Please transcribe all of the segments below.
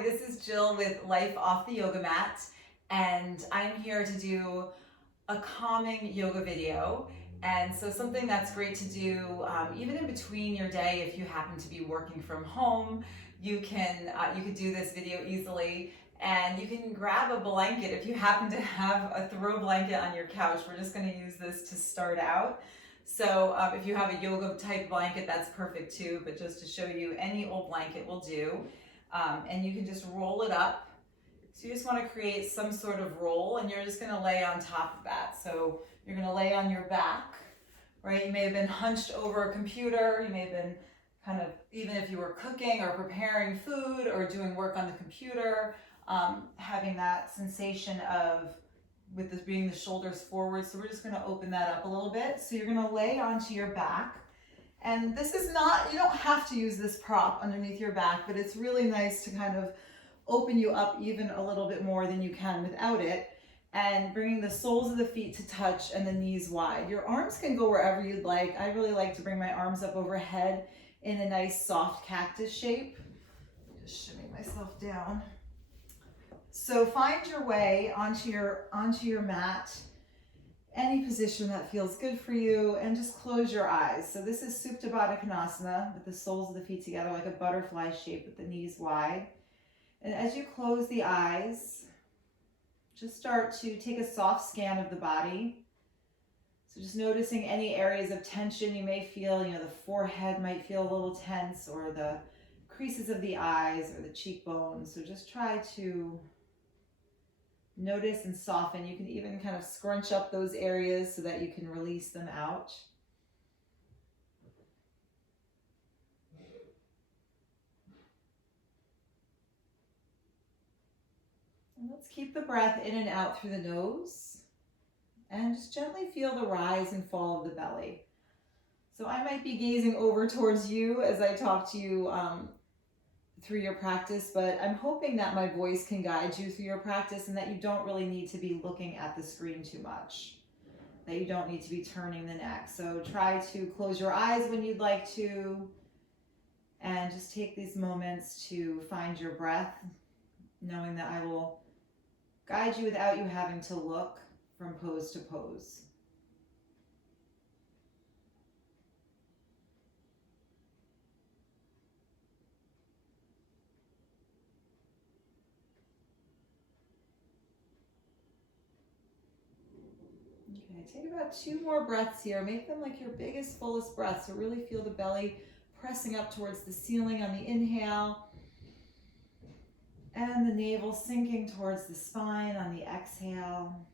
Hi, this is Jill with Life Off the Yoga Mat, and I'm here to do a calming yoga video. And so something that's great to do, even in between your day, if you happen to be working from home, you could do this video easily. And you can grab a blanket if you happen to have a throw blanket on your couch. We're just going to use this to start out. So if you have a yoga type blanket, that's perfect too, but just to show you, any old blanket will do. And you can just roll it up. So you just want to create some sort of roll, and you're just going to lay on top of that. So you're going to lay on your back, right? You may have been hunched over a computer. You may have been kind of, even if you were cooking or preparing food or doing work on the computer, having that sensation of, with this being the shoulders forward. So we're just going to open that up a little bit. So you're going to lay onto your back. And this is not, you don't have to use this prop underneath your back, but it's really nice to kind of open you up even a little bit more than you can without it. And bringing the soles of the feet to touch and the knees wide. Your arms can go wherever you'd like. I really like to bring my arms up overhead in a nice soft cactus shape. Just shimmy myself down. So find your way onto your mat, any position that feels good for you, and just close your eyes. So this is Supta Baddha Konasana, with the soles of the feet together like a butterfly shape with the knees wide. And as you close the eyes, just start to take a soft scan of the body. So just noticing any areas of tension you may feel. The forehead might feel a little tense, or the creases of the eyes or the cheekbones. So just try to notice and soften. You can even kind of scrunch up those areas so that you can release them out. And let's keep the breath in and out through the nose, and just gently feel the rise and fall of the belly. So I might be gazing over towards you as I talk to you through your practice, but I'm hoping that my voice can guide you through your practice, and that you don't really need to be looking at the screen too much, that you don't need to be turning the neck. So try to close your eyes when you'd like to, and just take these moments to find your breath, knowing that I will guide you without you having to look from pose to pose. Okay, take about 2 more breaths here. Make them like your biggest, fullest breath. So really feel the belly pressing up towards the ceiling on the inhale, and the navel sinking towards the spine on the exhale.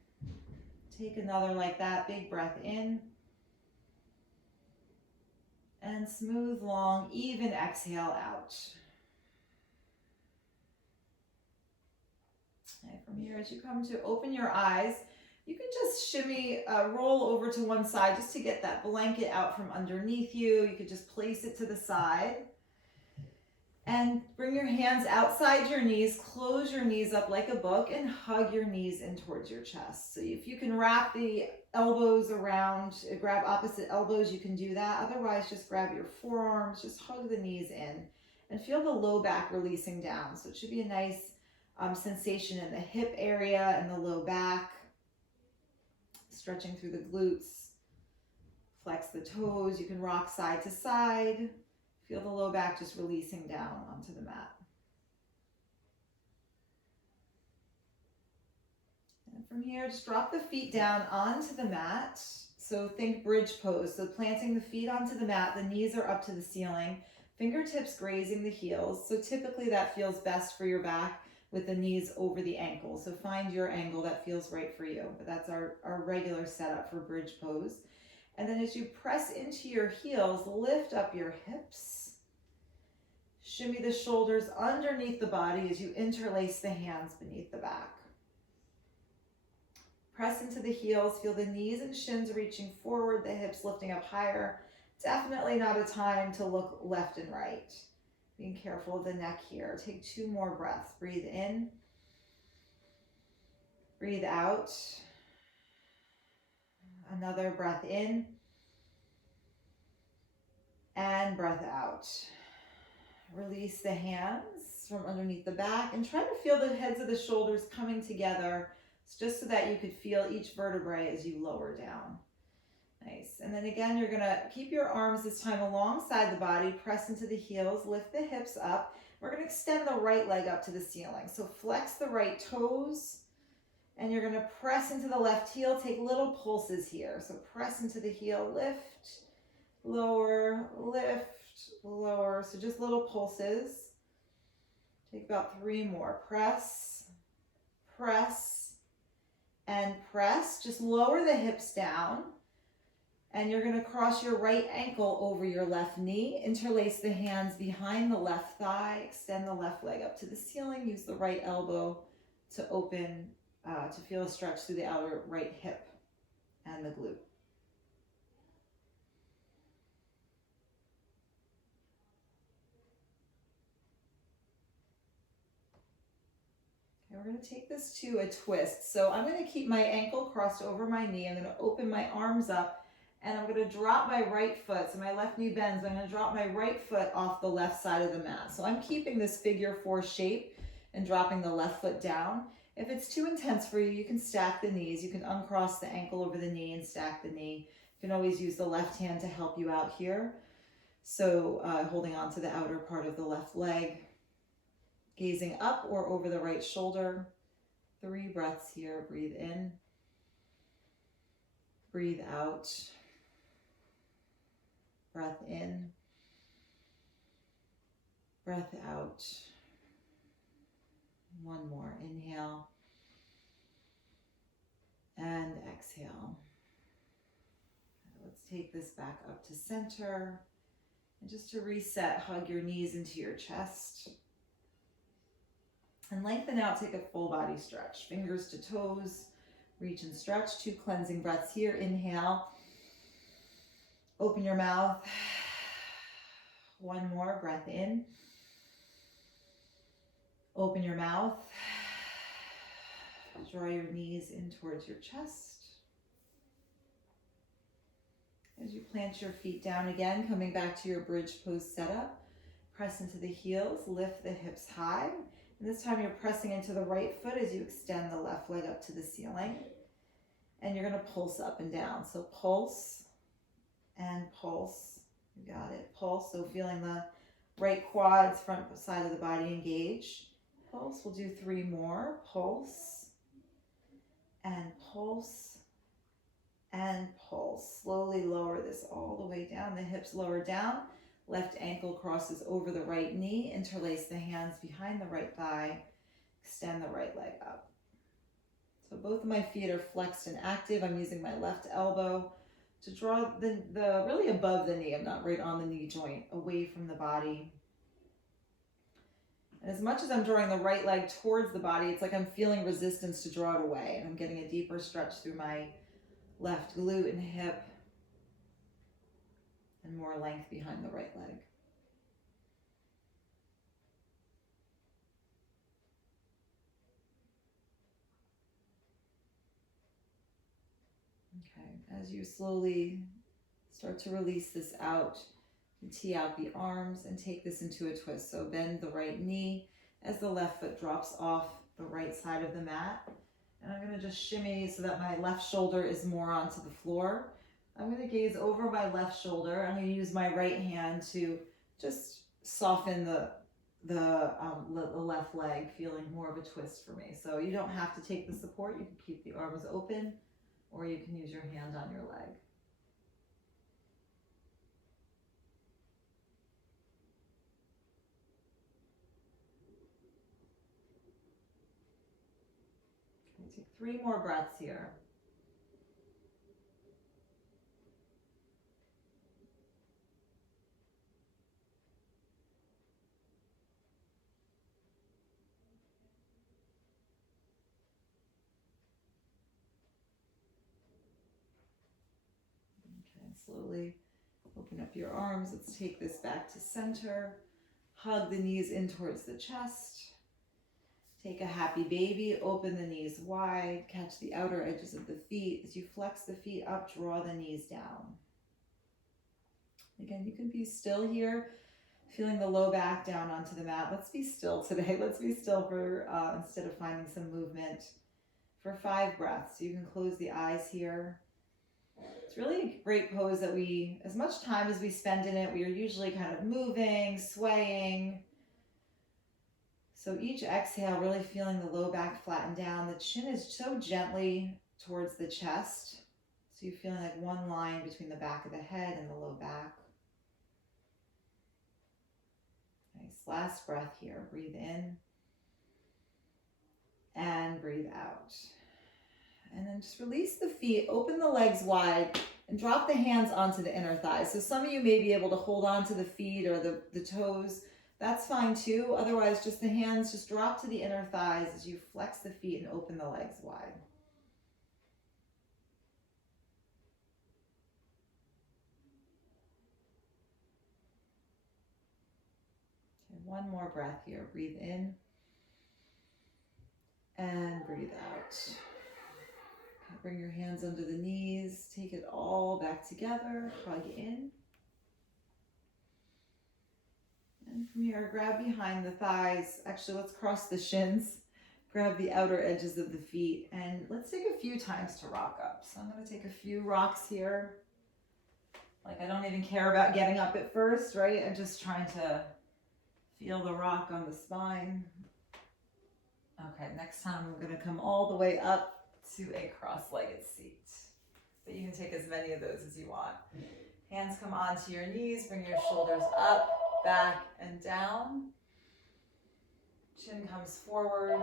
Take another like that, big breath in. And smooth, long, even exhale out. And from here, as you come to open your eyes, you can just shimmy, roll over to one side just to get that blanket out from underneath you. You could just place it to the side. And bring your hands outside your knees, close your knees up like a book, and hug your knees in towards your chest. So if you can wrap the elbows around, grab opposite elbows, you can do that. Otherwise, just grab your forearms, just hug the knees in, and feel the low back releasing down. So it should be a nice sensation in the hip area and the low back, stretching through the glutes. Flex the toes. You can rock side to side. Feel the low back just releasing down onto the mat. And from here, just drop the feet down onto the mat. So think bridge pose. So planting the feet onto the mat, the knees are up to the ceiling, fingertips grazing the heels. So typically that feels best for your back with the knees over the ankles. So find your angle that feels right for you. But that's our regular setup for bridge pose. And then as you press into your heels, lift up your hips. Shimmy the shoulders underneath the body as you interlace the hands beneath the back. Press into the heels, feel the knees and shins reaching forward, the hips lifting up higher. Definitely not a time to look left and right. Being careful of the neck here. Take 2 more breaths. Breathe in. Breathe out. Another breath in. And breath out. Release the hands. hands from underneath the back and try to feel the heads of the shoulders coming together just so that you could feel each vertebrae as you lower down. Nice. And then again, you're going to keep your arms this time alongside the body, press into the heels, lift the hips up. We're going to extend the right leg up to the ceiling. So flex the right toes, and you're going to press into the left heel. Take little pulses here. So press into the heel, lift, lower, lift, lower. So just little pulses. Take about 3 more. Press, press, and press. Just lower the hips down. And you're going to cross your right ankle over your left knee, interlace the hands behind the left thigh, extend the left leg up to the ceiling, use the right elbow to open, to feel a stretch through the outer right hip and the glute. And we're going to take this to a twist. So I'm going to keep my ankle crossed over my knee. I'm going to open my arms up. And I'm going to drop my right foot, so my left knee bends, I'm going to drop my right foot off the left side of the mat. So I'm keeping this figure 4 shape and dropping the left foot down. If it's too intense for you, you can stack the knees. You can uncross the ankle over the knee and stack the knee. You can always use the left hand to help you out here. So holding on to the outer part of the left leg, gazing up or over the right shoulder. 3 breaths here. Breathe in, breathe out. Breath in, breath out. 1 more. Inhale and exhale. Let's take this back up to center. And just to reset, hug your knees into your chest. And lengthen out, take a full body stretch. Fingers to toes, reach and stretch. 2 cleansing breaths here. Inhale. Open your mouth. 1 more. Breath in. Open your mouth. Draw your knees in towards your chest. As you plant your feet down again, coming back to your bridge pose setup. Press into the heels. Lift the hips high. And this time you're pressing into the right foot as you extend the left leg up to the ceiling. And you're going to pulse up and down. So pulse. And pulse. You got it. Pulse. So feeling the right quads, front side of the body engage. Pulse. We'll do 3 more. Pulse. And pulse. And pulse. Slowly lower this all the way down. The hips lower down. Left ankle crosses over the right knee. Interlace the hands behind the right thigh. Extend the right leg up. So both of my feet are flexed and active. I'm using my left elbow to draw the really above the knee. I'm not right on the knee joint, away from the body. And as much as I'm drawing the right leg towards the body, it's like I'm feeling resistance to draw it away. And I'm getting a deeper stretch through my left glute and hip, and more length behind the right leg. Okay, as you slowly start to release this out, you tee out the arms and take this into a twist. So bend the right knee as the left foot drops off the right side of the mat. And I'm going to just shimmy so that my left shoulder is more onto the floor. I'm going to gaze over my left shoulder. I'm going to use my right hand to just soften the left leg, feeling more of a twist for me. So you don't have to take the support. You can keep the arms open, or you can use your hand on your leg. Okay, take 3 more breaths here. Slowly open up your arms. Let's take this back to center. Hug the knees in towards the chest. Take a happy baby. Open the knees wide. Catch the outer edges of the feet. As you flex the feet up, draw the knees down. Again, you can be still here. Feeling the low back down onto the mat. Let's be still today. Let's be still for instead of finding some movement for 5 breaths. You can close the eyes here. It's really a great pose that as much time as we spend in it, we are usually kind of moving, swaying. So each exhale, really feeling the low back flatten down. The chin is so gently towards the chest. So you're feeling like one line between the back of the head and the low back. Nice. Last breath here. Breathe in and breathe out. And then just release the feet, open the legs wide, and drop the hands onto the inner thighs. So some of you may be able to hold on to the feet or the toes. That's fine too. Otherwise, just the hands just drop to the inner thighs as you flex the feet and open the legs wide. Okay, one more breath here. Breathe in and breathe out. Okay, bring your hands under the knees. Take it all back together. Plug in. And from here, grab behind the thighs. Actually, let's cross the shins. Grab the outer edges of the feet. And let's take a few times to rock up. So I'm going to take a few rocks here. Like I don't even care about getting up at first, right? I'm just trying to feel the rock on the spine. Okay, next time I'm going to come all the way up to a cross-legged seat. But you can take as many of those as you want. Hands come onto your knees. Bring your shoulders up, back, and down. Chin comes forward.